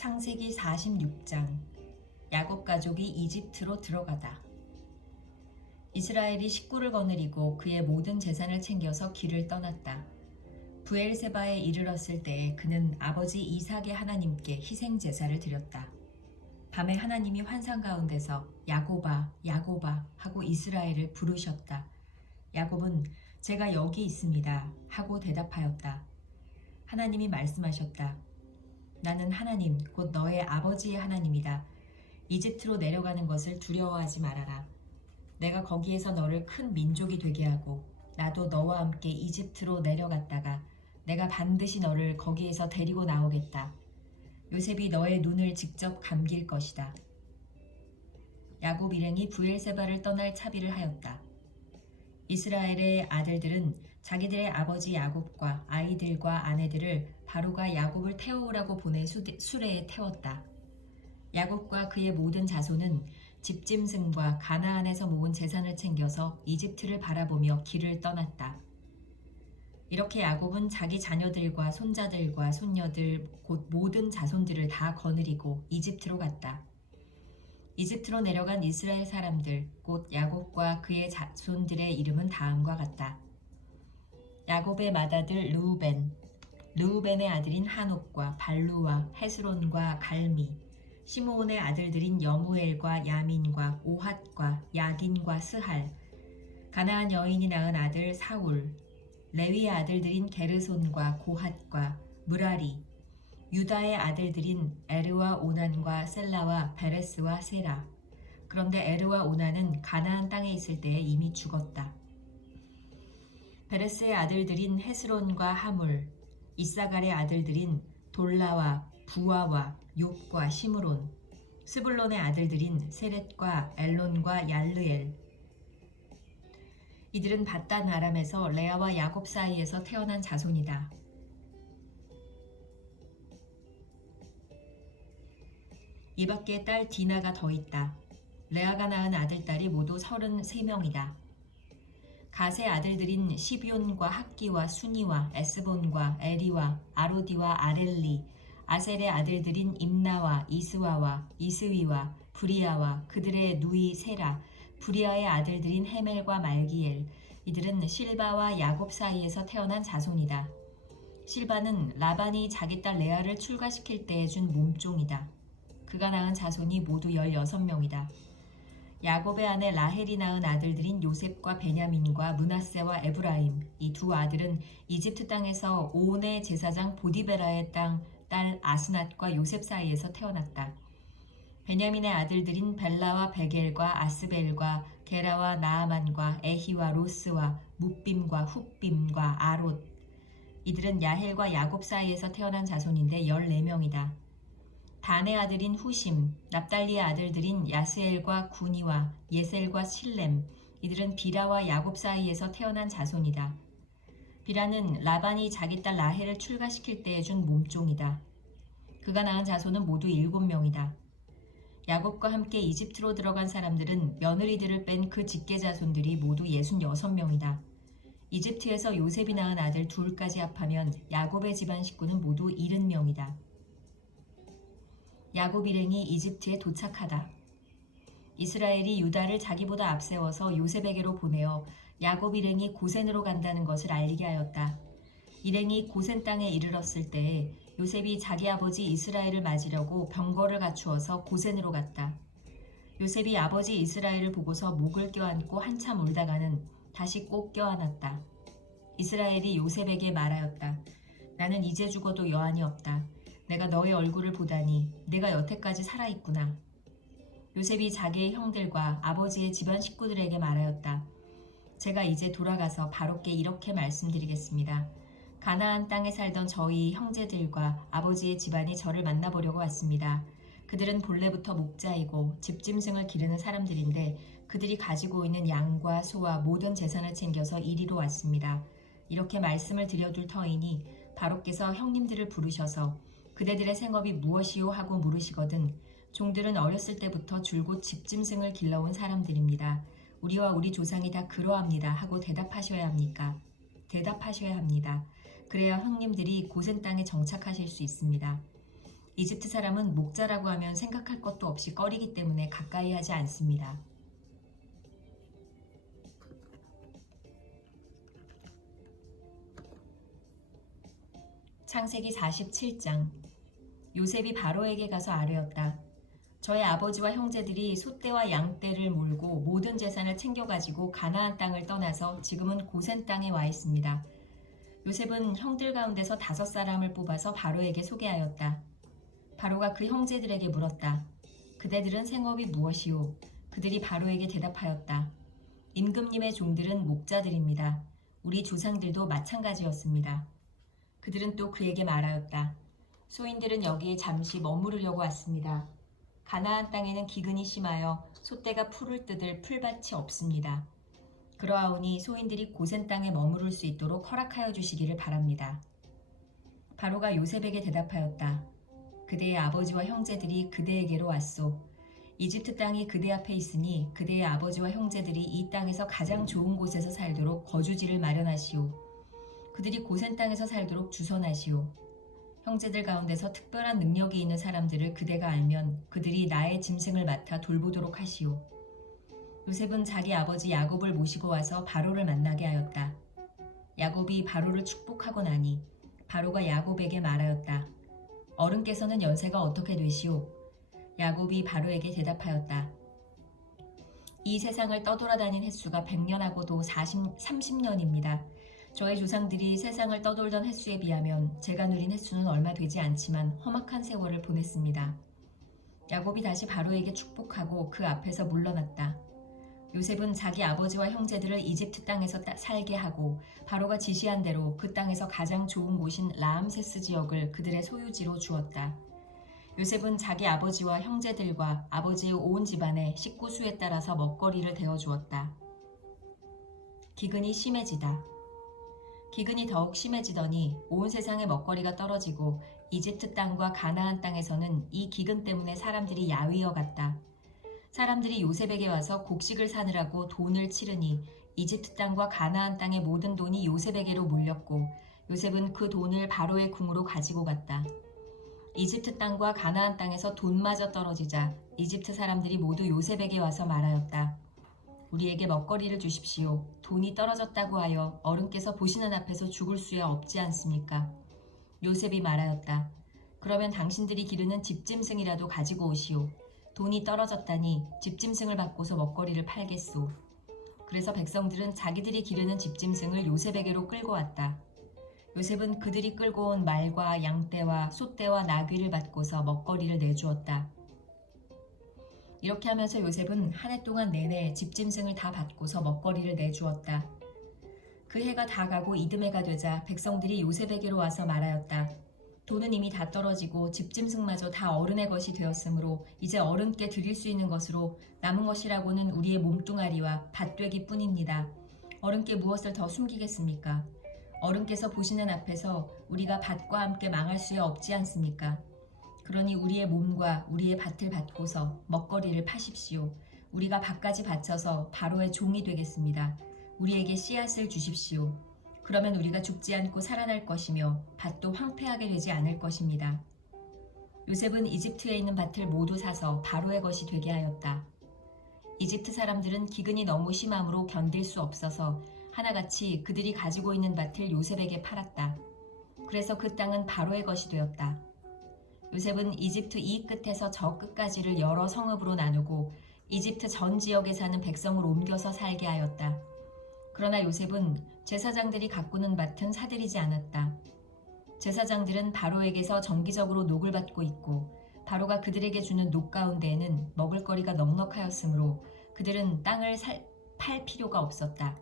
창세기 46장 야곱 가족이 이집트로 들어가다. 이스라엘이 식구를 거느리고 그의 모든 재산을 챙겨서 길을 떠났다. 브엘세바에 이르렀을 때에 그는 아버지 이삭의 하나님께 희생 제사를 드렸다. 밤에 하나님이 환상 가운데서 야곱아 야곱아 하고 이스라엘을 부르셨다. 야곱은 제가 여기 있습니다 하고 대답하였다. 하나님이 말씀하셨다. 나는 하나님 곧 너의 아버지의 하나님이다. 이집트로 내려가는 것을 두려워하지 말아라. 내가 거기에서 너를 큰 민족이 되게 하고 나도 너와 함께 이집트로 내려갔다가 내가 반드시 너를 거기에서 데리고 나오겠다. 요셉이 너의 눈을 직접 감길 것이다. 야곱 일행이 브엘세바를 떠날 차비를 하였다. 이스라엘의 아들들은 자기들의 아버지 야곱과 아이들과 아내들을 바로가 야곱을 태워오라고 보내 수레에 태웠다. 야곱과 그의 모든 자손은 집짐승과 가나안에서 모은 재산을 챙겨서 이집트를 바라보며 길을 떠났다. 이렇게 야곱은 자기 자녀들과 손자들과 손녀들 곧 모든 자손들을 다 거느리고 이집트로 갔다. 이집트로 내려간 이스라엘 사람들 곧 야곱과 그의 자손들의 이름은 다음과 같다. 야곱의 맏아들 르우벤의 아들인 하녹과 발루와 헤스론과 갈미, 시므온의 아들들인 여무엘과 야민과 오핫과 야긴과 스할, 가나안 여인이 낳은 아들 사울, 레위의 아들들인 게르손과 고핫과 무라리, 유다의 아들들인 에르와 오난과 셀라와 베레스와 세라. 그런데 에르와 오난은 가나안 땅에 있을 때에 이미 죽었다. 베레스의 아들들인 헤스론과 하물, 이사갈의 아들들인 돌라와 부아와 욥과 시므론, 스불론의 아들들인 세렛과 엘론과 얄르엘. 이들은 바단 아람에서 레아와 야곱 사이에서 태어난 자손이다. 이 밖에 딸 디나가 더 있다. 레아가 낳은 아들딸이 모두 33명이다. 갓의 아들들인 시비온과 학기와 수니와 에스본과 에리와 아로디와 아렐리, 아셀의 아들들인 임나와 이스와와 이스위와 브리아와 그들의 누이 세라, 브리아의 아들들인 헤멜과 말기엘. 이들은 실바와 야곱 사이에서 태어난 자손이다. 실바는 라반이 자기 딸 레아를 출가시킬 때에 준 몸종이다. 그가 낳은 자손이 모두 16명이다. 야곱의 아내 라헬이 낳은 아들들인 요셉과 베냐민과 므낫세와 에브라임. 이 두 아들은 이집트 땅에서 오온의 제사장 보디베라의 딸 아스낫과 요셉 사이에서 태어났다. 베냐민의 아들들인 벨라와 베겔과 아스벨과 게라와 나아만과 에히와 로스와 묵빔과 훗빔과 아롯. 이들은 야헬과 야곱 사이에서 태어난 자손인데 14명이다. 단의 아들인 후심, 납달리의 아들들인 야스엘과 구니와 예셀과 실렘. 이들은 비라와 야곱 사이에서 태어난 자손이다. 비라는 라반이 자기 딸 라헬을 출가시킬 때에 준 몸종이다. 그가 낳은 자손은 모두 7명이다. 야곱과 함께 이집트로 들어간 사람들은 며느리들을 뺀 그 직계 자손들이 모두 66명이다. 이집트에서 요셉이 낳은 아들 둘까지 합하면 야곱의 집안 식구는 모두 70명이다. 야곱 일행이 이집트에 도착하다. 이스라엘이 유다를 자기보다 앞세워서 요셉에게로 보내어 야곱 일행이 고센으로 간다는 것을 알리게 하였다. 일행이 고센 땅에 이르렀을 때에 요셉이 자기 아버지 이스라엘을 맞으려고 병거를 갖추어서 고센으로 갔다. 요셉이 아버지 이스라엘을 보고서 목을 껴안고 한참 울다가는 다시 꼭 껴안았다. 이스라엘이 요셉에게 말하였다. 나는 이제 죽어도 여한이 없다. 내가 너의 얼굴을 보다니 내가 여태까지 살아있구나. 요셉이 자기의 형들과 아버지의 집안 식구들에게 말하였다. 제가 이제 돌아가서 바로께 이렇게 말씀드리겠습니다. 가나안 땅에 살던 저희 형제들과 아버지의 집안이 저를 만나보려고 왔습니다. 그들은 본래부터 목자이고 집짐승을 기르는 사람들인데 그들이 가지고 있는 양과 소와 모든 재산을 챙겨서 이리로 왔습니다. 이렇게 말씀을 드려둘 터이니 바로께서 형님들을 부르셔서 그대들의 생업이 무엇이요 하고 물으시거든 종들은 어렸을 때부터 줄곧 집짐승을 길러온 사람들입니다. 우리와 우리 조상이 다 그러합니다 하고 대답하셔야 합니다. 그래야 형님들이 고센 땅에 정착하실 수 있습니다. 이집트 사람은 목자라고 하면 생각할 것도 없이 꺼리기 때문에 가까이 하지 않습니다. 창세기 47장. 요셉이 바로에게 가서 아뢰었다. 저의 아버지와 형제들이 소떼와 양떼를 몰고 모든 재산을 챙겨가지고 가나안 땅을 떠나서 지금은 고센 땅에 와 있습니다. 요셉은 형들 가운데서 5사람을 뽑아서 바로에게 소개하였다. 바로가 그 형제들에게 물었다. 그대들은 생업이 무엇이오? 그들이 바로에게 대답하였다. 임금님의 종들은 목자들입니다. 우리 조상들도 마찬가지였습니다. 그들은 또 그에게 말하였다. 소인들은 여기에 잠시 머무르려고 왔습니다. 가나안 땅에는 기근이 심하여 소떼가 풀을 뜯을 풀밭이 없습니다. 그러하오니 소인들이 고센 땅에 머무를 수 있도록 허락하여 주시기를 바랍니다. 바로가 요셉에게 대답하였다. 그대의 아버지와 형제들이 그대에게로 왔소. 이집트 땅이 그대 앞에 있으니 그대의 아버지와 형제들이 이 땅에서 가장 좋은 곳에서 살도록 거주지를 마련하시오. 그들이 고센 땅에서 살도록 주선하시오. 형제들 가운데서 특별한 능력이 있는 사람들을 그대가 알면 그들이 나의 짐승을 맡아 돌보도록 하시오. 요셉은 자기 아버지 야곱을 모시고 와서 바로를 만나게 하였다. 야곱이 바로를 축복하고 나니 바로가 야곱에게 말하였다. 어른께서는 연세가 어떻게 되시오? 야곱이 바로에게 대답하였다. 이 세상을 떠돌아다닌 횟수가 100년하고도 30년입니다. 저의 조상들이 세상을 떠돌던 횟수에 비하면 제가 누린 횟수는 얼마 되지 않지만 험악한 세월을 보냈습니다. 야곱이 다시 바로에게 축복하고 그 앞에서 물러났다. 요셉은 자기 아버지와 형제들을 이집트 땅에서 살게 하고 바로가 지시한 대로 그 땅에서 가장 좋은 곳인 라암세스 지역을 그들의 소유지로 주었다. 요셉은 자기 아버지와 형제들과 아버지의 온 집안의 식구수에 따라서 먹거리를 대어 주었다. 기근이 심해지다. 기근이 더욱 심해지더니 온 세상의 먹거리가 떨어지고 이집트 땅과 가나안 땅에서는 이 기근 때문에 사람들이 야위어 갔다. 사람들이 요셉에게 와서 곡식을 사느라고 돈을 치르니 이집트 땅과 가나안 땅의 모든 돈이 요셉에게로 몰렸고 요셉은 그 돈을 바로의 궁으로 가지고 갔다. 이집트 땅과 가나안 땅에서 돈마저 떨어지자 이집트 사람들이 모두 요셉에게 와서 말하였다. 우리에게 먹거리를 주십시오. 돈이 떨어졌다고 하여 어른께서 보시는 앞에서 죽을 수야 없지 않습니까? 요셉이 말하였다. 그러면 당신들이 기르는 집짐승이라도 가지고 오시오. 돈이 떨어졌다니 집짐승을 바꿔서 먹거리를 팔겠소. 그래서 백성들은 자기들이 기르는 집짐승을 요셉에게로 끌고 왔다. 요셉은 그들이 끌고 온 말과 양떼와 소떼와 나귀를 받고서 먹거리를 내주었다. 이렇게 하면서 요셉은 한 해 동안 내내 집짐승을 다 받고서 먹거리를 내주었다. 그 해가 다 가고 이듬해가 되자 백성들이 요셉에게로 와서 말하였다. 돈은 이미 다 떨어지고 집짐승마저 다 어른의 것이 되었으므로 이제 어른께 드릴 수 있는 것으로 남은 것이라고는 우리의 몸뚱아리와 밭되기 뿐입니다. 어른께 무엇을 더 숨기겠습니까? 어른께서 보시는 앞에서 우리가 밭과 함께 망할 수야 없지 않습니까? 그러니 우리의 몸과 우리의 밭을 받고서 먹거리를 파십시오. 우리가 밭까지 바쳐서 바로의 종이 되겠습니다. 우리에게 씨앗을 주십시오. 그러면 우리가 죽지 않고 살아날 것이며 밭도 황폐하게 되지 않을 것입니다. 요셉은 이집트에 있는 밭을 모두 사서 바로의 것이 되게 하였다. 이집트 사람들은 기근이 너무 심함으로 견딜 수 없어서 하나같이 그들이 가지고 있는 밭을 요셉에게 팔았다. 그래서 그 땅은 바로의 것이 되었다. 요셉은 이집트 이 끝에서 저 끝까지를 여러 성읍으로 나누고 이집트 전 지역에 사는 백성을 옮겨서 살게 하였다. 그러나 요셉은 제사장들이 가꾸는 밭은 사들이지 않았다. 제사장들은 바로에게서 정기적으로 녹을 받고 있고 바로가 그들에게 주는 녹 가운데에는 먹을거리가 넉넉하였으므로 그들은 땅을 팔 필요가 없었다.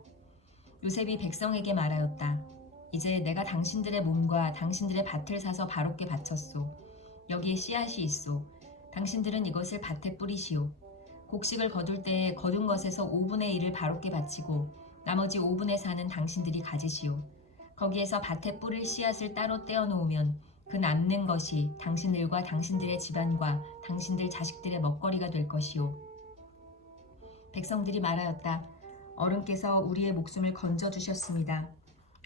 요셉이 백성에게 말하였다. 이제 내가 당신들의 몸과 당신들의 밭을 사서 바로께 바쳤소. 여기에 씨앗이 있소. 당신들은 이것을 밭에 뿌리시오. 곡식을 거둘 때에 거둔 것에서 5분의 1을 바로께 바치고 나머지 5분의 4는 당신들이 가지시오. 거기에서 밭에 뿌릴 씨앗을 따로 떼어 놓으면 그 남는 것이 당신들과 당신들의 집안과 당신들 자식들의 먹거리가 될 것이오. 백성들이 말하였다. 어른께서 우리의 목숨을 건져주셨습니다.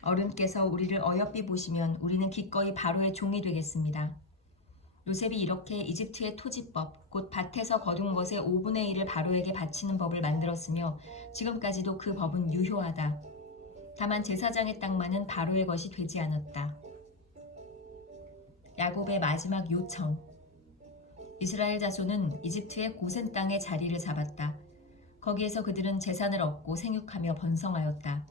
어른께서 우리를 어여삐 보시면 우리는 기꺼이 바로의 종이 되겠습니다. 요셉이 이렇게 이집트의 토지법, 곧 밭에서 거둔 것의 5분의 1을 바로에게 바치는 법을 만들었으며 지금까지도 그 법은 유효하다. 다만 제사장의 땅만은 바로의 것이 되지 않았다. 야곱의 마지막 요청. 이스라엘 자손은 이집트의 고센 땅에 자리를 잡았다. 거기에서 그들은 재산을 얻고 생육하며 번성하였다.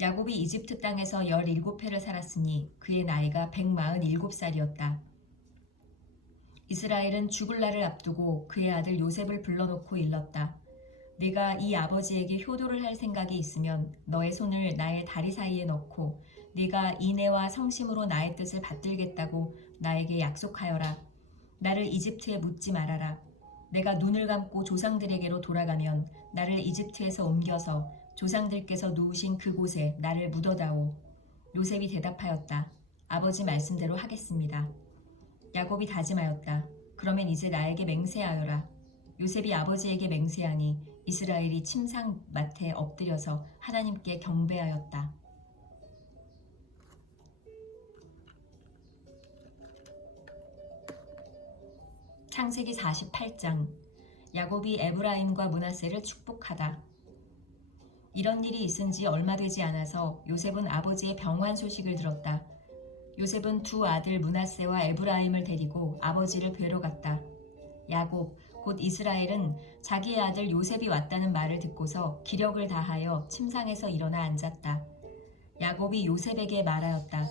야곱이 이집트 땅에서 17해를 살았으니 그의 나이가 147살이었다. 이스라엘은 죽을 날을 앞두고 그의 아들 요셉을 불러놓고 일렀다. 네가 이 아버지에게 효도를 할 생각이 있으면 너의 손을 나의 다리 사이에 넣고 네가 인애와 성심으로 나의 뜻을 받들겠다고 나에게 약속하여라. 나를 이집트에 묻지 말아라. 내가 눈을 감고 조상들에게로 돌아가면 나를 이집트에서 옮겨서 조상들께서 누우신 그곳에 나를 묻어다오. 요셉이 대답하였다. 아버지 말씀대로 하겠습니다. 야곱이 다짐하였다. 그러면 이제 나에게 맹세하여라. 요셉이 아버지에게 맹세하니 이스라엘이 침상맡에 엎드려서 하나님께 경배하였다. 창세기 48장. 야곱이 에브라임과 므낫세를 축복하다. 이런 일이 있은 지 얼마 되지 않아서 요셉은 아버지의 병환 소식을 들었다. 요셉은 두 아들 므낫세와 에브라임을 데리고 아버지를 뵈러 갔다. 야곱, 곧 이스라엘은 자기의 아들 요셉이 왔다는 말을 듣고서 기력을 다하여 침상에서 일어나 앉았다. 야곱이 요셉에게 말하였다.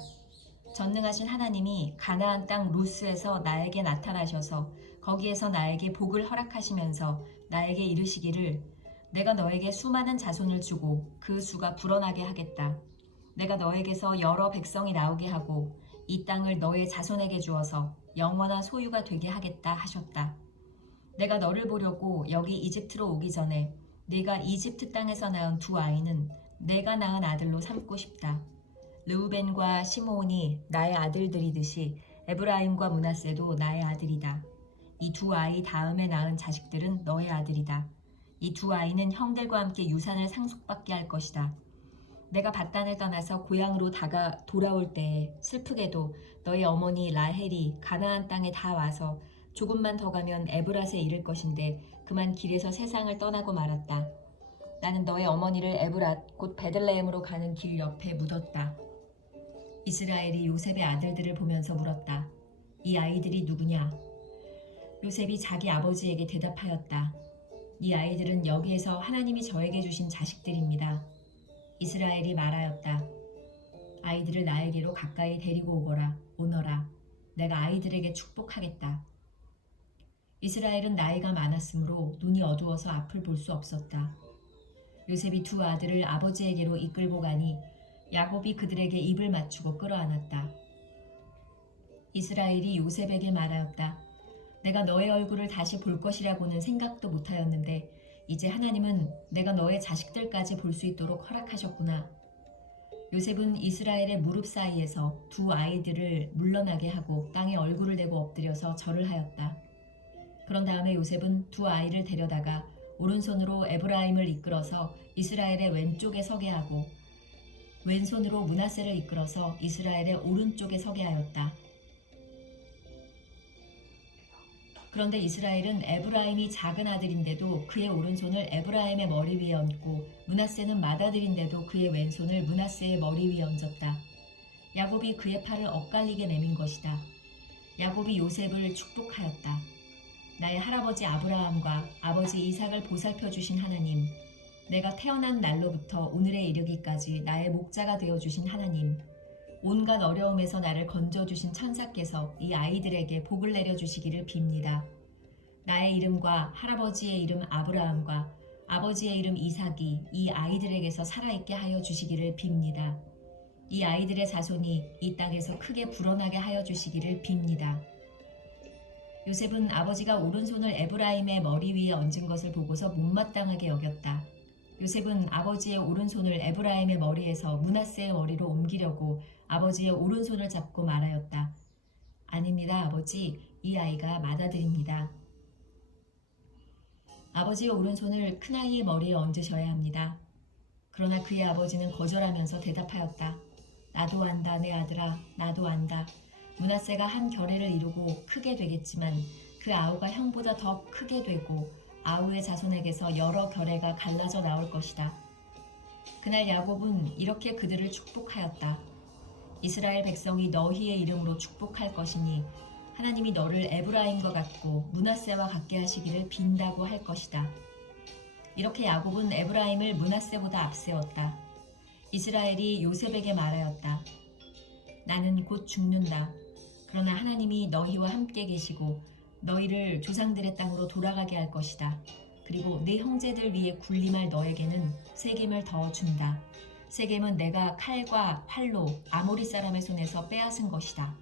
전능하신 하나님이 가나안 땅 루스에서 나에게 나타나셔서 거기에서 나에게 복을 허락하시면서 나에게 이르시기를 내가 너에게 수많은 자손을 주고 그 수가 불어나게 하겠다. 내가 너에게서 여러 백성이 나오게 하고 이 땅을 너의 자손에게 주어서 영원한 소유가 되게 하겠다 하셨다. 내가 너를 보려고 여기 이집트로 오기 전에 네가 이집트 땅에서 낳은 두 아이는 내가 낳은 아들로 삼고 싶다. 르우벤과 시므온이 나의 아들들이듯이 에브라임과 므낫세도 나의 아들이다. 이 두 아이 다음에 낳은 자식들은 너의 아들이다. 이 두 아이는 형들과 함께 유산을 상속받게 할 것이다. 내가 밧단을 떠나서 고향으로 돌아올 때에 슬프게도 너의 어머니 라헬이 가나안 땅에 다 와서 조금만 더 가면 에브랏에 이를 것인데 그만 길에서 세상을 떠나고 말았다. 나는 너의 어머니를 에브랏 곧 베들레헴으로 가는 길 옆에 묻었다. 이스라엘이 요셉의 아들들을 보면서 물었다. 이 아이들이 누구냐? 요셉이 자기 아버지에게 대답하였다. 이 아이들은 여기에서 하나님이 저에게 주신 자식들입니다. 이스라엘이 말하였다. 아이들을 나에게로 가까이 데리고 오너라. 내가 아이들에게 축복하겠다. 이스라엘은 나이가 많았으므로 눈이 어두워서 앞을 볼 수 없었다. 요셉이 두 아들을 아버지에게로 이끌고 가니 야곱이 그들에게 입을 맞추고 끌어안았다. 이스라엘이 요셉에게 말하였다. 내가 너의 얼굴을 다시 볼 것이라고는 생각도 못하였는데 이제 하나님은 내가 너의 자식들까지 볼 수 있도록 허락하셨구나. 요셉은 이스라엘의 무릎 사이에서 두 아이들을 물러나게 하고 땅에 얼굴을 대고 엎드려서 절을 하였다. 그런 다음에 요셉은 두 아이를 데려다가 오른손으로 에브라임을 이끌어서 이스라엘의 왼쪽에 서게 하고 왼손으로 므낫세를 이끌어서 이스라엘의 오른쪽에 서게 하였다. 그런데 이스라엘은 에브라임이 작은 아들인데도 그의 오른손을 에브라임의 머리 위에 얹고 므낫세는 맏아들인데도 그의 왼손을 므낫세의 머리 위에 얹었다. 야곱이 그의 팔을 엇갈리게 내민 것이다. 야곱이 요셉을 축복하였다. 나의 할아버지 아브라함과 아버지 이삭을 보살펴 주신 하나님, 내가 태어난 날로부터 오늘에 이르기까지 나의 목자가 되어 주신 하나님, 온갖 어려움에서 나를 건져주신 천사께서 이 아이들에게 복을 내려주시기를 빕니다. 나의 이름과 할아버지의 이름 아브라함과 아버지의 이름 이삭이 이 아이들에게서 살아있게 하여 주시기를 빕니다. 이 아이들의 자손이 이 땅에서 크게 불어나게 하여 주시기를 빕니다. 요셉은 아버지가 오른손을 에브라임의 머리 위에 얹은 것을 보고서 못마땅하게 여겼다. 요셉은 아버지의 오른손을 에브라임의 머리에서 므낫세의 머리로 옮기려고 아버지의 오른손을 잡고 말하였다. 아닙니다, 아버지. 이 아이가 맏아들입니다. 아버지의 오른손을 큰아이의 머리에 얹으셔야 합니다. 그러나 그의 아버지는 거절하면서 대답하였다. 나도 안다, 내 아들아. 나도 안다. 므낫세가 한 결례를 이루고 크게 되겠지만 그 아우가 형보다 더 크게 되고 아우의 자손에게서 여러 결례가 갈라져 나올 것이다. 그날 야곱은 이렇게 그들을 축복하였다. 이스라엘 백성이 너희의 이름으로 축복할 것이니 하나님이 너를 에브라임과 같고 므낫세와 같게 하시기를 빈다고 할 것이다. 이렇게 야곱은 에브라임을 므낫세보다 앞세웠다. 이스라엘이 요셉에게 말하였다. 나는 곧 죽는다. 그러나 하나님이 너희와 함께 계시고 너희를 조상들의 땅으로 돌아가게 할 것이다. 그리고 네 형제들 위에 군림할 너에게는 세겜을 더 준다. 세겜은 내가 칼과 활로 아모리 사람의 손에서 빼앗은 것이다.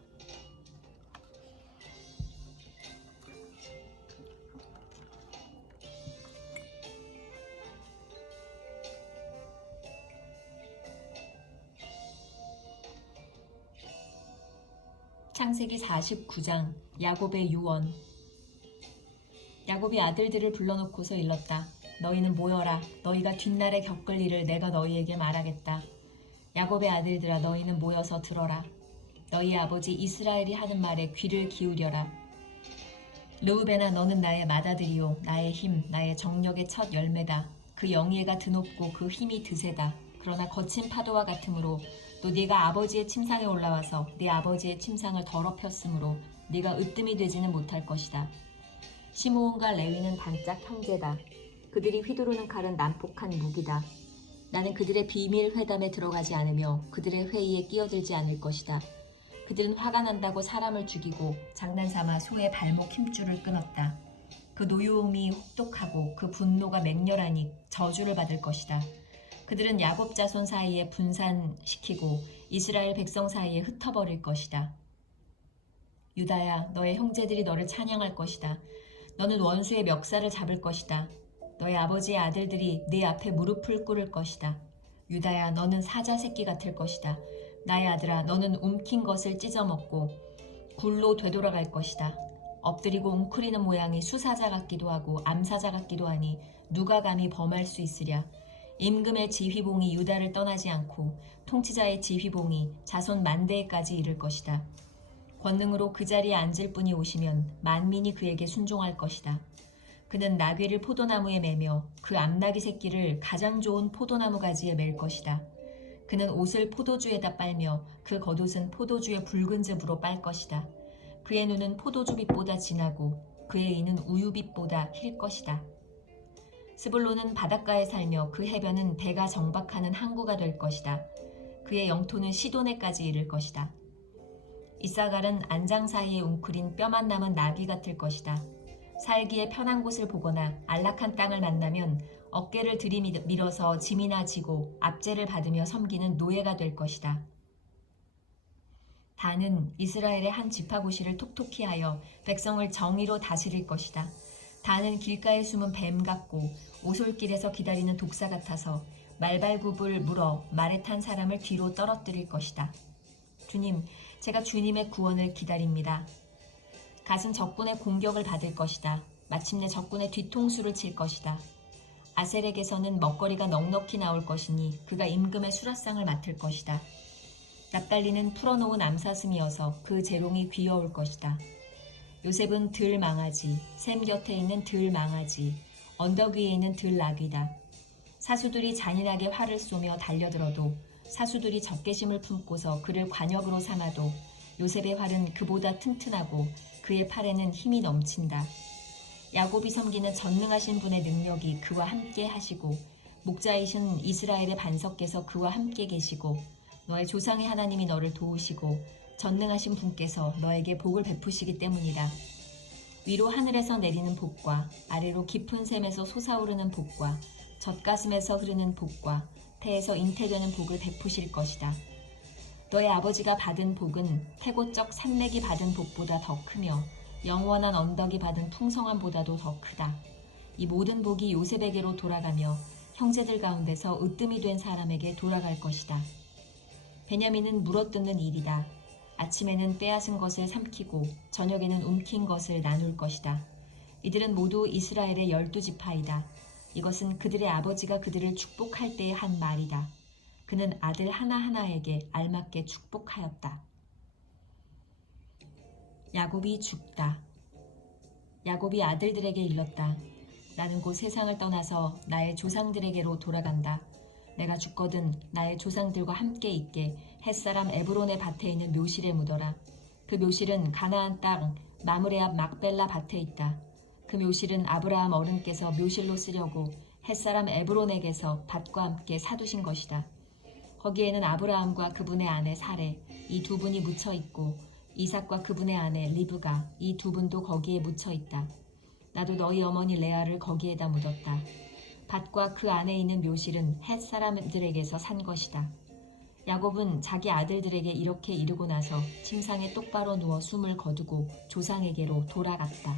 창세기 49장 야곱의 유언. 야곱이 아들들을 불러놓고서 일렀다. 너희는 모여라. 너희가 뒷날에 겪을 일을 내가 너희에게 말하겠다. 야곱의 아들들아, 너희는 모여서 들어라. 너희 아버지 이스라엘이 하는 말에 귀를 기울여라. 르우벤아, 너는 나의 맏아들이요 나의 힘, 나의 정력의 첫 열매다. 그 영예가 드높고 그 힘이 드세다. 그러나 거친 파도와 같으므로 또 네가 아버지의 침상에 올라와서 네 아버지의 침상을 더럽혔으므로 네가 으뜸이 되지는 못할 것이다. 시므온과 레위는 단짝 형제다. 그들이 휘두르는 칼은 난폭한 무기다. 나는 그들의 비밀 회담에 들어가지 않으며 그들의 회의에 끼어들지 않을 것이다. 그들은 화가 난다고 사람을 죽이고 장난삼아 소의 발목 힘줄을 끊었다. 그 노여움이 혹독하고 그 분노가 맹렬하니 저주를 받을 것이다. 그들은 야곱 자손 사이에 분산시키고 이스라엘 백성 사이에 흩어버릴 것이다. 유다야, 너의 형제들이 너를 찬양할 것이다. 너는 원수의 멱살을 잡을 것이다. 너의 아버지의 아들들이 네 앞에 무릎을 꿇을 것이다. 유다야, 너는 사자 새끼 같을 것이다. 나의 아들아, 너는 움킨 것을 찢어먹고 굴로 되돌아갈 것이다. 엎드리고 웅크리는 모양이 수사자 같기도 하고 암사자 같기도 하니 누가 감히 범할 수 있으랴. 임금의 지휘봉이 유다를 떠나지 않고 통치자의 지휘봉이 자손 만대에까지 이를 것이다. 권능으로 그 자리에 앉을 분이 오시면 만민이 그에게 순종할 것이다. 그는 나귀를 포도나무에 매며 그 암나귀 새끼를 가장 좋은 포도나무 가지에 맬 것이다. 그는 옷을 포도주에다 빨며 그 겉옷은 포도주의 붉은 즙으로 빨 것이다. 그의 눈은 포도주빛보다 진하고 그의 이는 우유빛보다 힐 것이다. 스불론은 바닷가에 살며 그 해변은 배가 정박하는 항구가 될 것이다. 그의 영토는 시도네까지 이를 것이다. 이사갈은 안장 사이에 웅크린 뼈만 남은 나귀 같을 것이다. 살기에 편한 곳을 보거나 안락한 땅을 만나면 어깨를 들이밀어서 짐이나 지고 압제를 받으며 섬기는 노예가 될 것이다. 단은 이스라엘의 한 지파고시를 톡톡히 하여 백성을 정의로 다스릴 것이다. 단은 길가에 숨은 뱀 같고 오솔길에서 기다리는 독사 같아서 말발굽을 물어 말에 탄 사람을 뒤로 떨어뜨릴 것이다. 주님, 제가 주님의 구원을 기다립니다. 갓은 적군의 공격을 받을 것이다. 마침내 적군의 뒤통수를 칠 것이다. 아셀에게서는 먹거리가 넉넉히 나올 것이니 그가 임금의 수라상을 맡을 것이다. 납달리는 풀어놓은 암사슴이어서 그 재롱이 귀여울 것이다. 요셉은 들 망아지, 샘 곁에 있는 들 망아지, 언덕 위에 있는 들 나귀다. 사수들이 잔인하게 활을 쏘며 달려들어도 사수들이 적개심을 품고서 그를 관역으로 삼아도 요셉의 활은 그보다 튼튼하고 그의 팔에는 힘이 넘친다. 야곱이 섬기는 전능하신 분의 능력이 그와 함께 하시고 목자이신 이스라엘의 반석께서 그와 함께 계시고 너의 조상의 하나님이 너를 도우시고 전능하신 분께서 너에게 복을 베푸시기 때문이다. 위로 하늘에서 내리는 복과 아래로 깊은 샘에서 솟아오르는 복과 젖가슴에서 흐르는 복과 태에서 잉태되는 복을 베푸실 것이다. 너의 아버지가 받은 복은 태고적 산맥이 받은 복보다 더 크며 영원한 언덕이 받은 풍성함보다도 더 크다. 이 모든 복이 요셉에게로 돌아가며 형제들 가운데서 으뜸이 된 사람에게 돌아갈 것이다. 베냐민은 물어뜯는 일이다. 아침에는 빼앗은 것을 삼키고 저녁에는 움킨 것을 나눌 것이다. 이들은 모두 이스라엘의 12지파이다. 이것은 그들의 아버지가 그들을 축복할 때에 한 말이다. 그는 아들 하나하나에게 알맞게 축복하였다. 야곱이 죽다. 야곱이 아들들에게 일렀다. 나는 곧 세상을 떠나서 나의 조상들에게로 돌아간다. 내가 죽거든 나의 조상들과 함께 있게 햇사람 에브론의 밭에 있는 묘실에 묻어라. 그 묘실은 가나안 땅 마므레 앞 막벨라 밭에 있다. 그 묘실은 아브라함 어른께서 묘실로 쓰려고 햇사람 에브론에게서 밭과 함께 사두신 것이다. 거기에는 아브라함과 그분의 아내 사레 이 두 분이 묻혀 있고 이삭과 그분의 아내 리브가 이 두 분도 거기에 묻혀 있다. 나도 너희 어머니 레아를 거기에다 묻었다. 밭과 그 안에 있는 묘실은 헷 사람들에게서 산 것이다. 야곱은 자기 아들들에게 이렇게 이르고 나서 침상에 똑바로 누워 숨을 거두고 조상에게로 돌아갔다.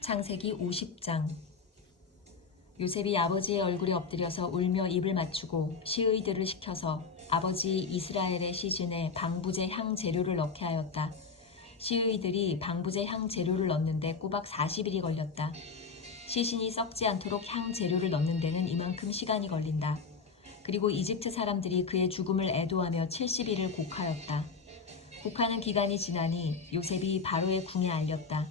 창세기 50장. 요셉이 아버지의 얼굴에 엎드려서 울며 입을 맞추고 시의들을 시켜서 아버지 이스라엘의 시신에 방부제 향 재료를 넣게 하였다. 시의들이 방부제 향 재료를 넣는데 꼬박 40일이 걸렸다. 시신이 썩지 않도록 향 재료를 넣는 데는 이만큼 시간이 걸린다. 그리고 이집트 사람들이 그의 죽음을 애도하며 70일을 곡하였다. 곡하는 기간이 지나니 요셉이 바로의 궁에 알렸다.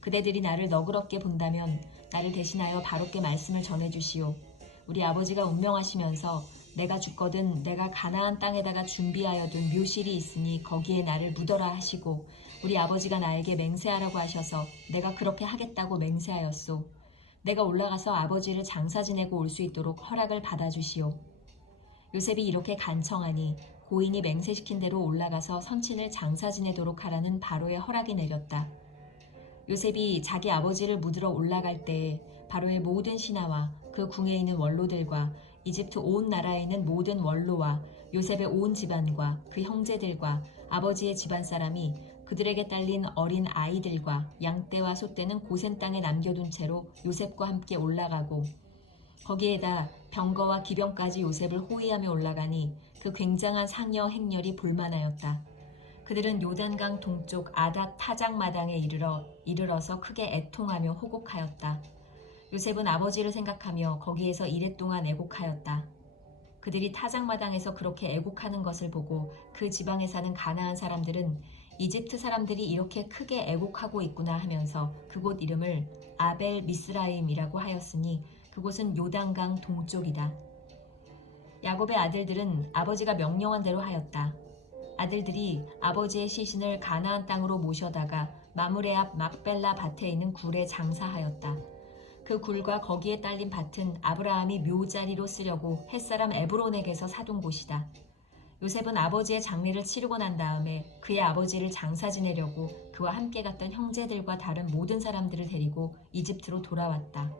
그대들이 나를 너그럽게 본다면 나를 대신하여 바로께 말씀을 전해주시오. 우리 아버지가 운명하시면서 내가 죽거든 내가 가나안 땅에다가 준비하여 둔 묘실이 있으니 거기에 나를 묻어라 하시고 우리 아버지가 나에게 맹세하라고 하셔서 내가 그렇게 하겠다고 맹세하였소. 내가 올라가서 아버지를 장사 지내고 올 수 있도록 허락을 받아주시오. 요셉이 이렇게 간청하니 고인이 맹세시킨 대로 올라가서 선친을 장사 지내도록 하라는 바로의 허락이 내렸다. 요셉이 자기 아버지를 묻으러 올라갈 때에 바로의 모든 신하와 그 궁에 있는 원로들과 이집트 온 나라에 있는 모든 원로와 요셉의 온 집안과 그 형제들과 아버지의 집안 사람이 그들에게 딸린 어린 아이들과 양떼와 소떼는 고센 땅에 남겨둔 채로 요셉과 함께 올라가고 거기에다 병거와 기병까지 요셉을 호위하며 올라가니 그 굉장한 상여 행렬이 볼만하였다. 그들은 요단강 동쪽 아닷 타작마당에 이르러서 크게 애통하며 호곡하였다. 요셉은 아버지를 생각하며 거기에서 이랫동안 애곡하였다. 그들이 타작마당에서 그렇게 애곡하는 것을 보고 그 지방에 사는 가나안 사람들은 이집트 사람들이 이렇게 크게 애곡하고 있구나 하면서 그곳 이름을 아벨 미스라임이라고 하였으니 그곳은 요단강 동쪽이다. 야곱의 아들들은 아버지가 명령한 대로 하였다. 아들들이 아버지의 시신을 가나안 땅으로 모셔다가 마므레 앞 막벨라 밭에 있는 굴에 장사하였다. 그 굴과 거기에 딸린 밭은 아브라함이 묘자리로 쓰려고 햇사람 에브론에게서 사둔 곳이다. 요셉은 아버지의 장례를 치르고 난 다음에 그의 아버지를 장사 지내려고 그와 함께 갔던 형제들과 다른 모든 사람들을 데리고 이집트로 돌아왔다.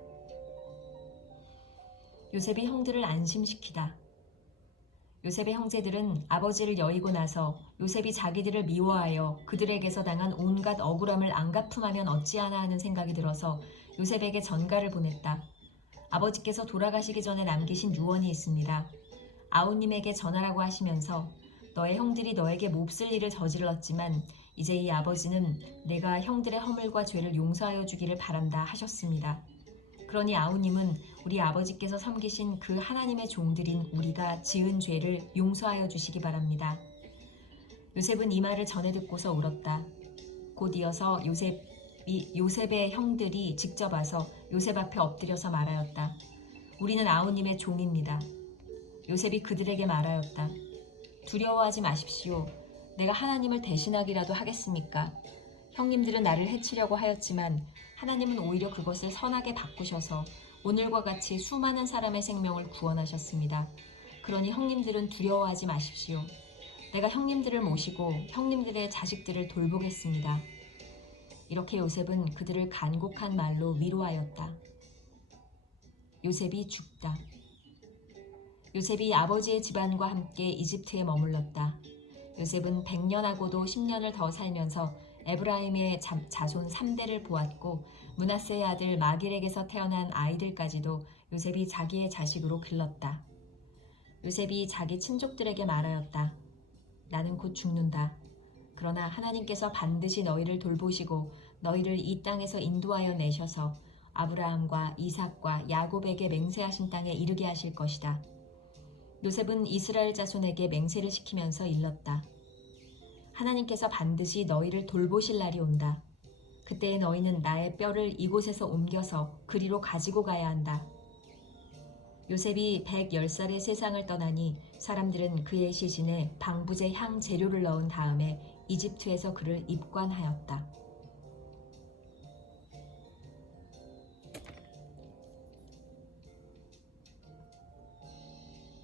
요셉이 형들을 안심시키다. 요셉의 형제들은 아버지를 여의고 나서 요셉이 자기들을 미워하여 그들에게서 당한 온갖 억울함을 안갚음하면 어찌하나 하는 생각이 들어서 요셉에게 전가를 보냈다. 아버지께서 돌아가시기 전에 남기신 유언이 있습니다. 아우님에게 전하라고 하시면서 너의 형들이 너에게 몹쓸 일을 저질렀지만 이제 이 아버지는 내가 형들의 허물과 죄를 용서하여 주기를 바란다 하셨습니다. 그러니 아우님은 우리 아버지께서 섬기신 그 하나님의 종들인 우리가 지은 죄를 용서하여 주시기 바랍니다. 요셉은 이 말을 전해 듣고서 울었다. 곧 이어서 요셉의 형들이 직접 와서 요셉 앞에 엎드려서 말하였다. 우리는 아우님의 종입니다. 요셉이 그들에게 말하였다. 두려워하지 마십시오. 내가 하나님을 대신하기라도 하겠습니까? 형님들은 나를 해치려고 하였지만 하나님은 오히려 그것을 선하게 바꾸셔서 오늘과 같이 수많은 사람의 생명을 구원하셨습니다. 그러니 형님들은 두려워하지 마십시오. 내가 형님들을 모시고 형님들의 자식들을 돌보겠습니다. 이렇게 요셉은 그들을 간곡한 말로 위로하였다. 요셉이 죽다. 요셉이 아버지의 집안과 함께 이집트에 머물렀다. 요셉은 100년하고도 10년을 더 살면서 에브라임의 자손 3대를 보았고 므낫세의 아들 마길에게서 태어난 아이들까지도 요셉이 자기의 자식으로 길렀다. 요셉이 자기 친족들에게 말하였다. 나는 곧 죽는다. 그러나 하나님께서 반드시 너희를 돌보시고 너희를 이 땅에서 인도하여 내셔서 아브라함과 이삭과 야곱에게 맹세하신 땅에 이르게 하실 것이다. 요셉은 이스라엘 자손에게 맹세를 시키면서 일렀다. 하나님께서 반드시 너희를 돌보실 날이 온다. 그때에 너희는 나의 뼈를 이곳에서 옮겨서 그리로 가지고 가야 한다. 요셉이 110살에 세상을 떠나니 사람들은 그의 시신에 방부제 향 재료를 넣은 다음에 이집트에서 그를 입관하였다.